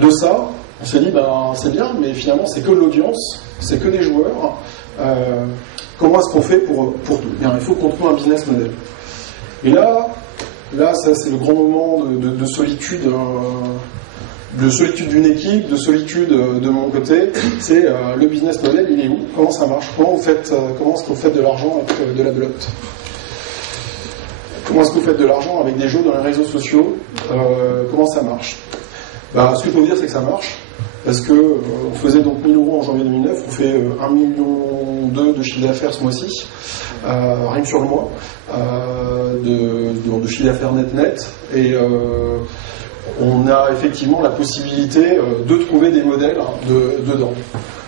de ça, on s'est dit, c'est bien, mais finalement, c'est que de l'audience, c'est que des joueurs. Comment est-ce qu'on fait pour tout? Bien, il faut qu'on trouve un business model. Et là, ça, c'est le grand moment de solitude, d'une équipe, de solitude de mon côté. C'est le business model, il est où? Comment ça marche? Comment est-ce que vous faites de l'argent avec de la belote? Comment est-ce que vous faites de l'argent avec des jeux dans les réseaux sociaux? Comment ça marche? Ce que je peux vous dire, c'est que ça marche. Parce que on faisait donc 1000 € en janvier 2009, on fait 1,2 million de chiffre d'affaires ce mois-ci, rien que sur le mois, de chiffre d'affaires net, et on a effectivement la possibilité de trouver des modèles dedans.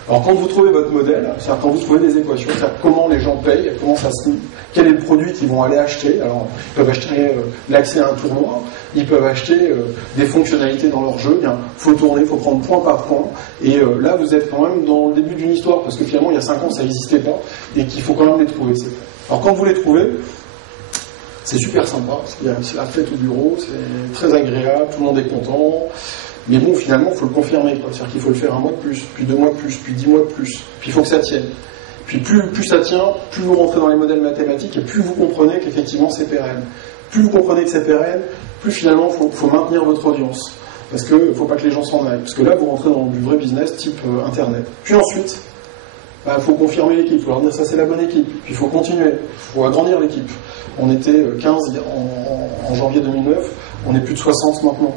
Alors quand vous trouvez votre modèle, c'est-à-dire quand vous trouvez des équations, c'est-à-dire comment les gens payent, comment ça se lie, quel est le produit qu'ils vont aller acheter. Alors ils peuvent acheter l'accès à un tournoi, ils peuvent acheter des fonctionnalités dans leur jeu. Il faut tourner, il faut prendre point par point. Et là vous êtes quand même dans le début d'une histoire, parce que finalement il y a 5 ans ça n'existait pas, et qu'il faut quand même les trouver. Alors quand vous les trouvez, c'est super sympa, parce qu'il y a la fête au bureau, c'est très agréable, tout le monde est content. Mais bon, finalement, il faut le confirmer, quoi. C'est-à-dire qu'il faut le faire 1 mois de plus, puis 2 mois de plus, puis 10 mois de plus. Puis il faut que ça tienne. Puis plus ça tient, plus vous rentrez dans les modèles mathématiques et plus vous comprenez qu'effectivement c'est pérenne. Plus vous comprenez que c'est pérenne, plus finalement il faut maintenir votre audience. Parce qu'il ne faut pas que les gens s'en aillent. Parce que là, vous rentrez dans du vrai business type Internet. Puis ensuite, il faut confirmer l'équipe, il faut leur dire ça c'est la bonne équipe. Puis il faut continuer, il faut agrandir l'équipe. On était 15 en janvier 2009, on est plus de 60 maintenant.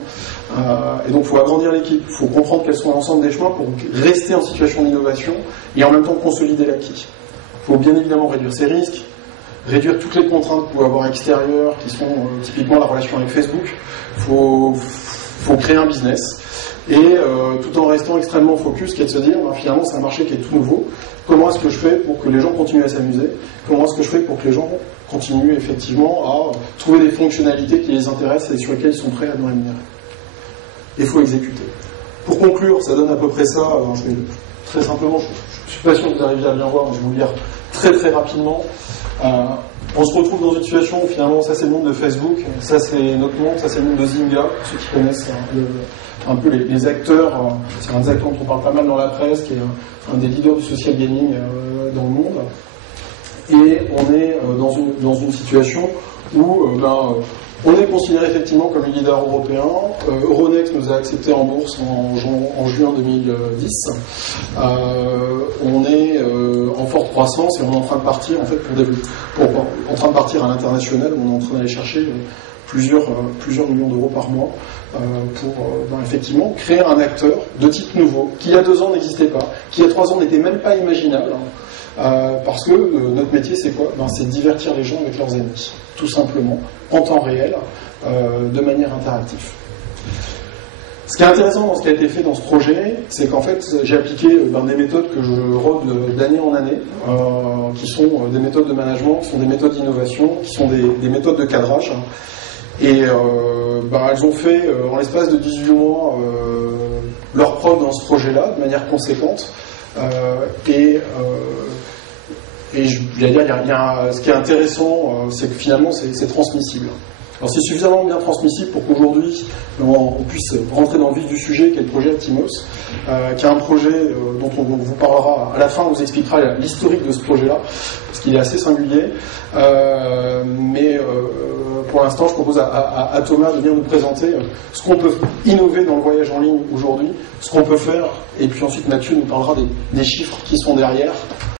Et donc il faut agrandir l'équipe, il faut comprendre quels sont l'ensemble des chemins pour rester en situation d'innovation et en même temps consolider l'acquis. Il faut bien évidemment réduire ses risques, réduire toutes les contraintes que vous pouvez avoir extérieures, qui sont typiquement la relation avec Facebook. Il faut créer un business. Et tout en restant extrêmement focus, qui est de se dire, finalement c'est un marché qui est tout nouveau, comment est-ce que je fais pour que les gens continuent à s'amuser, comment est-ce que je fais pour que les gens continuent effectivement à trouver des fonctionnalités qui les intéressent et sur lesquelles ils sont prêts à nous rémunérer. Il faut exécuter. Pour conclure, ça donne à peu près ça. Alors, je vais très simplement, je ne suis pas sûr que vous arriviez à bien voir, mais je vais vous le dire très très rapidement. On se retrouve dans une situation où finalement, ça c'est le monde de Facebook, ça c'est notre monde, ça c'est le monde de Zynga, pour ceux qui connaissent un peu les acteurs, c'est un des acteurs dont on parle pas mal dans la presse, qui est un des leaders du social gaming dans le monde. Et on est dans une situation où on est considéré effectivement comme le leader européen. Euronext nous a accepté en bourse en juin 2010. On est en forte croissance et on est en train de partir en fait en train de partir à l'international. On est en train d'aller chercher plusieurs millions d'euros par mois pour effectivement créer un acteur de type nouveau qui il y a 2 ans n'existait pas, qui il y a 3 ans n'était même pas imaginable. Parce que notre métier c'est quoi? C'est de divertir les gens avec leurs amis, tout simplement, en temps réel, de manière interactive. Ce qui est intéressant dans ce qui a été fait dans ce projet, c'est qu'en fait j'ai appliqué des méthodes que je rôde d'année en année, qui sont des méthodes de management, qui sont des méthodes d'innovation, qui sont des méthodes de cadrage. Et elles ont fait en l'espace de 18 mois leur preuve dans ce projet-là, de manière conséquente. Et je vais dire, ce qui est intéressant, c'est que finalement, c'est transmissible. Alors, c'est suffisamment bien transmissible pour qu'aujourd'hui, on puisse rentrer dans le vif du sujet, qui est le projet Actimos, qui est un projet dont on vous parlera à la fin, on vous expliquera l'historique de ce projet-là, parce qu'il est assez singulier. Mais pour l'instant, je propose à Thomas de venir nous présenter ce qu'on peut innover dans le voyage en ligne aujourd'hui, ce qu'on peut faire, et puis ensuite Mathieu nous parlera des chiffres qui sont derrière.